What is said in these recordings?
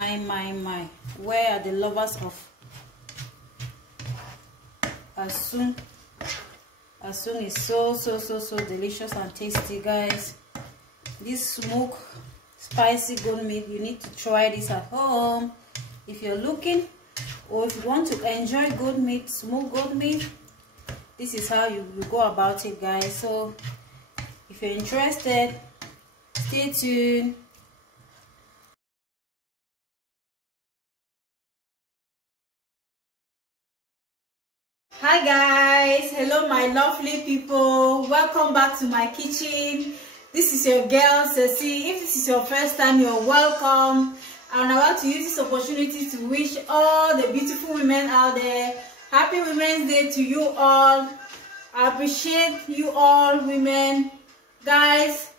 My, where are the lovers of ASUN? ASUN is so delicious and tasty, guys. This smoked spicy goat meat, you need to try this at home if you're looking, or if you want to enjoy goat meat, smoked goat meat. This is how you go about it, guys. So if you're interested, stay tuned. Hi guys, hello my lovely people, welcome back to my kitchen. This is your girl Ceci. If this is your first time, you're welcome, and I want to use this opportunity to wish all the beautiful women out there happy Women's Day to you all. I appreciate you all women, guys.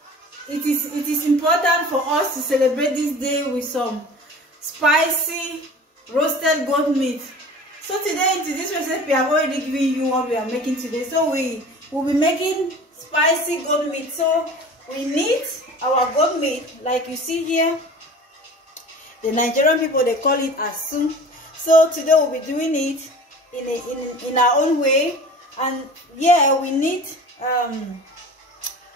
It is important for us to celebrate this day with some spicy roasted goat meat. So today, into this recipe, I've already given you what we are making today. So we will be making spicy goat meat. So we need our goat meat, like you see here. The Nigerian people, they call it ASUN. So today we'll be doing it in our own way. And yeah, we need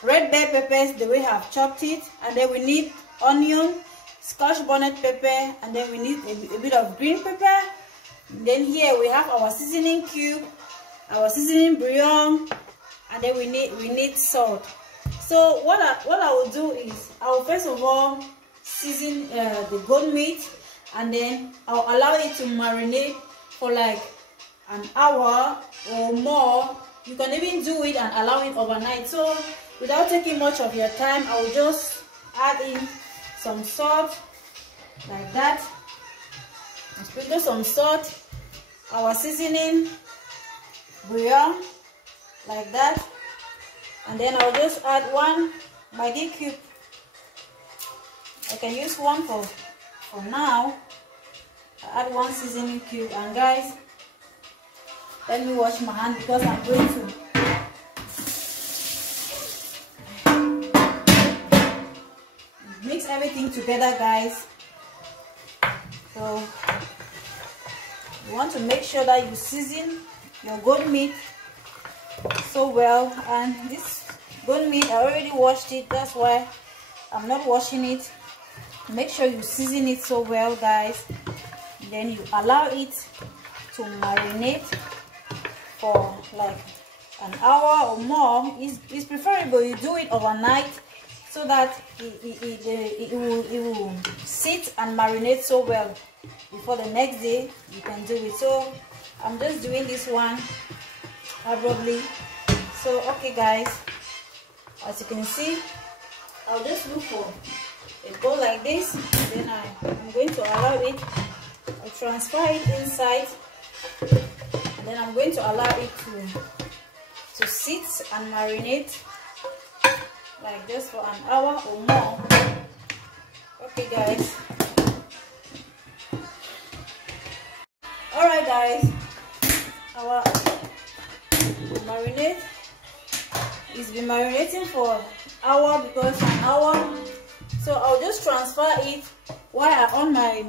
red bell peppers, the way I've chopped it, and then we need onion, scotch bonnet pepper, and then we need a bit of green pepper. Then here we have our seasoning cube, our seasoning bouillon, and then we need salt. So what I will do is I will first of all season the goat meat, and then I'll allow it to marinate for like an hour or more. You can even do it and allow it overnight. So without taking much of your time, I will just add in some salt like that. And sprinkle some salt, our seasoning bouillon like that, and then I'll just add one Maggi cube. I can use one for now. I add one seasoning cube, and guys, let me wash my hand because I'm going to mix everything together, guys. So you want to make sure that you season your goat meat so well. And this goat meat, I already washed it, that's why I'm not washing it. Make sure you season it so well, guys. Then you allow it to marinate for like an hour or more. It's preferable you do it overnight, so that it will sit and marinate so well before the next day you can do it. So I'm just doing this one abruptly. So okay guys, as you can see, I'll just look for a bowl like this. Then I'm going to allow it, I'll transfer it inside, and then I'm going to allow it to sit and marinate like just for an hour or more. Okay guys. Alright guys, our marinade is been marinating for an hour, because an hour. So I'll just transfer it while I on my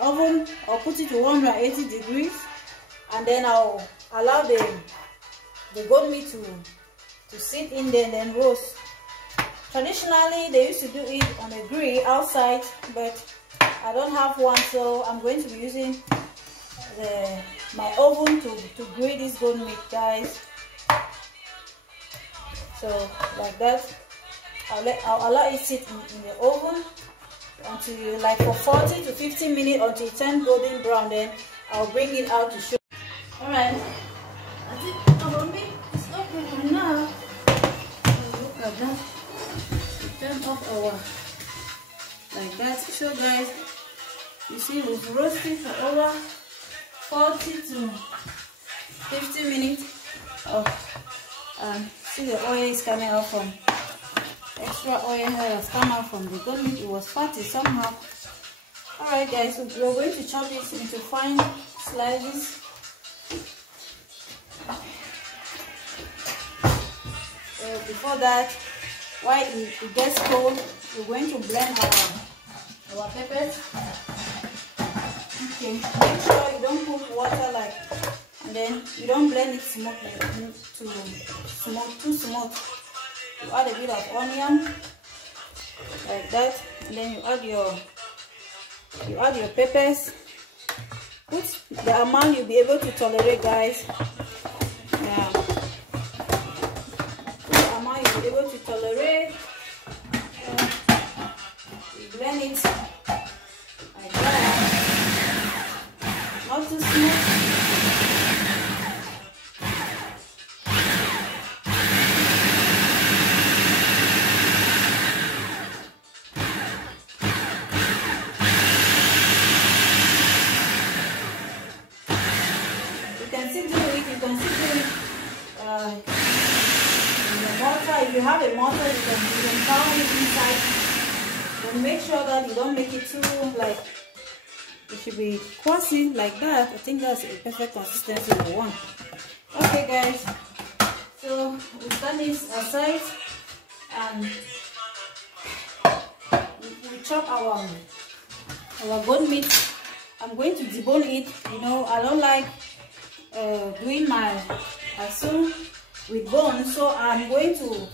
oven. I'll put it to 180 degrees, and then I'll allow the goat meat to sit in there and then roast. Traditionally, they used to do it on a grill outside, but I don't have one, so I'm going to be using my oven to grill this goat meat, guys. So like that, I'll allow it sit in the oven until like for 40 to 50 minutes until it turns golden brown. Then I'll bring it out to show. All right, I think our meat is okay now. Look at that. Turn off our like that. So guys, you see we've roasted for over 40 to 50 minutes. See the oil is coming out from extra oil here has come out from the goat meat. It was fatty somehow. Alright guys, so we're going to chop this into fine slices. So before that, while it gets cold, we're going to blend our peppers. Okay, make sure you don't put water like, and then you don't blend it smooth like too smooth. You add a bit of onion like that, and then you add your peppers. Put the amount you'll be able to tolerate, guys. Yeah, put the amount you'll be able to tolerate. You blend it like that, not too smooth. If you have a mortar, you can pound it inside. But make sure that you don't make it too like, it should be quasi like that. I think that's a perfect consistency we want. Okay, guys. So we stand this aside and we chop our bone meat. I'm going to debone it. You know, I don't like doing my ASUN with bones, so I'm going to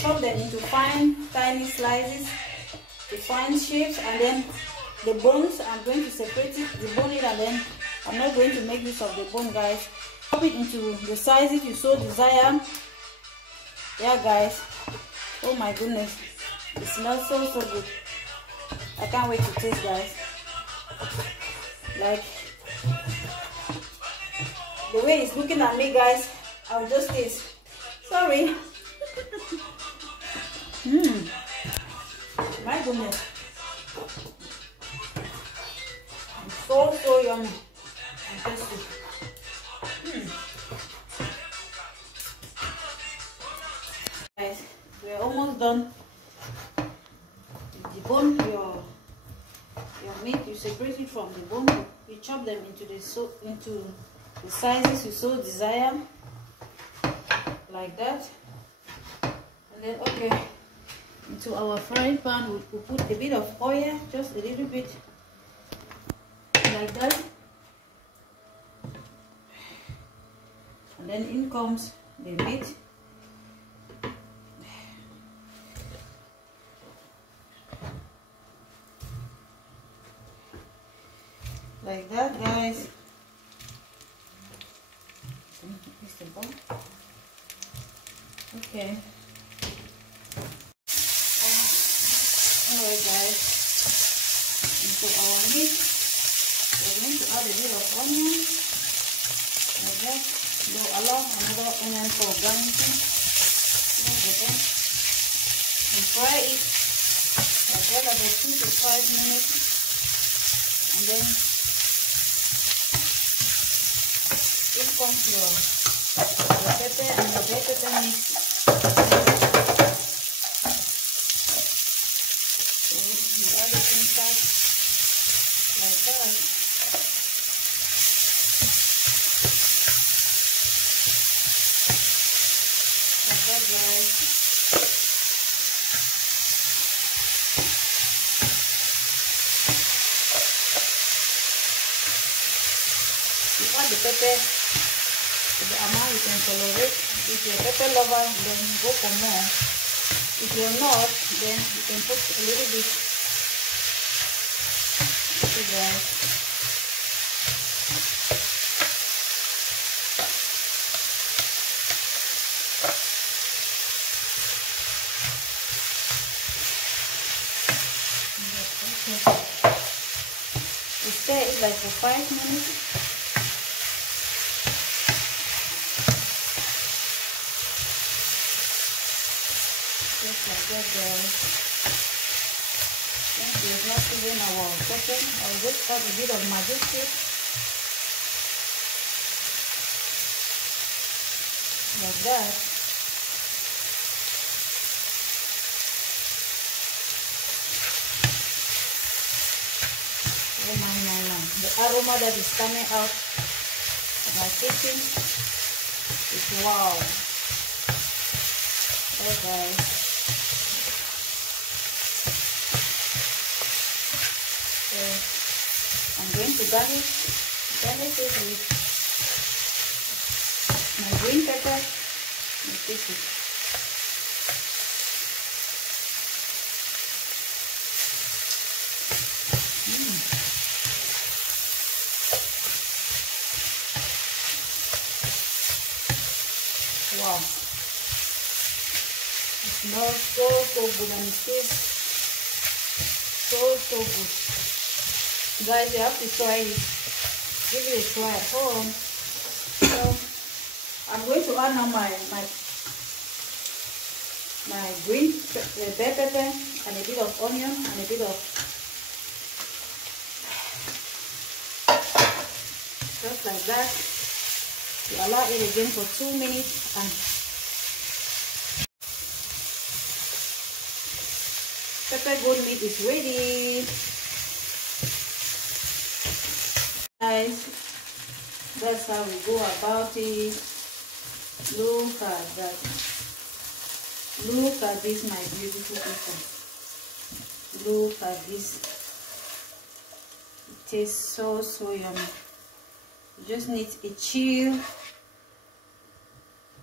chop them into fine tiny slices, to fine shapes, and then the bones I'm going to separate it, debone it, and then I'm not going to make use of the bone, guys. Chop it into the sizes you so desire. Yeah, guys. Oh my goodness, it smells so good. I can't wait to taste, guys. Like the way it's looking at me, guys, I'll just taste. Sorry. My goodness. It's so yummy and tasty. Guys, we're almost done. You debone your meat, you separate it from the bone, you chop them into the sizes you so desire. Like that, and then okay, into our frying pan we'll put a bit of oil, just a little bit like that, and then in comes the meat. Like that, guys. Okay. Alright, guys. Into our meat, we're going to add a bit of onion. Like that. We'll allow another onion for garnishing. And fry it like that about 2 to 5 minutes. And then in comes your pepper and the bell pepper mix. So you add it inside like that. Like that, guys. You add the pepper to the amount you can tolerate. If you're a pepper lover, then go for more. If you're not, then you can put a little bit. Okay, guys. You stir it like for 5 minutes. Just like that, guys. Since there's not even our pepper, I'll just add a bit of magic stick. Like that. Oh my. The aroma that is coming out of my kitchen is wow. Oh, guys. So I'm going to to garnish it with my green pepper and this is. Wow, it smells so good and it tastes so good. Guys, you have to try it. Give it a try at home. So I'm going to add now my green bell pepper and a bit of onion and a bit of just like that. You allow it again for 2 minutes and pepper goat meat is ready. Guys, that's how we go about it. Look at that. Look at this, my beautiful people. Look at this. It tastes so yummy. You just need a chill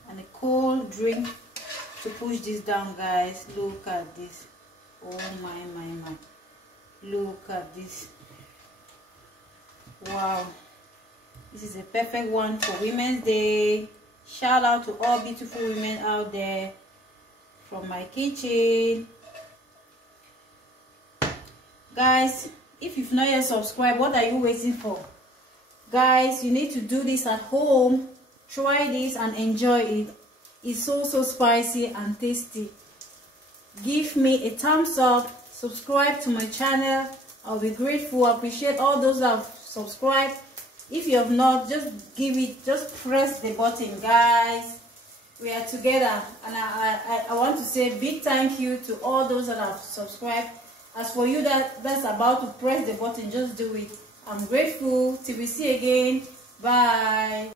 and a cold drink to push this down, guys. Look at this. Oh my. Look at this. Wow. This is a perfect one for Women's Day. Shout out to all beautiful women out there from my kitchen. Guys, if you've not yet subscribed, what are you waiting for? Guys, you need to do this at home. Try this and enjoy it. It's so spicy and tasty. Give me a thumbs up. Subscribe to my channel. I'll be grateful. I appreciate all those that have subscribed. If you have not, just press the button, guys. We are together, and I want to say big thank you to all those that have subscribed. As for you that's about to press the button, just do it. I'm grateful. Till we see again. Bye.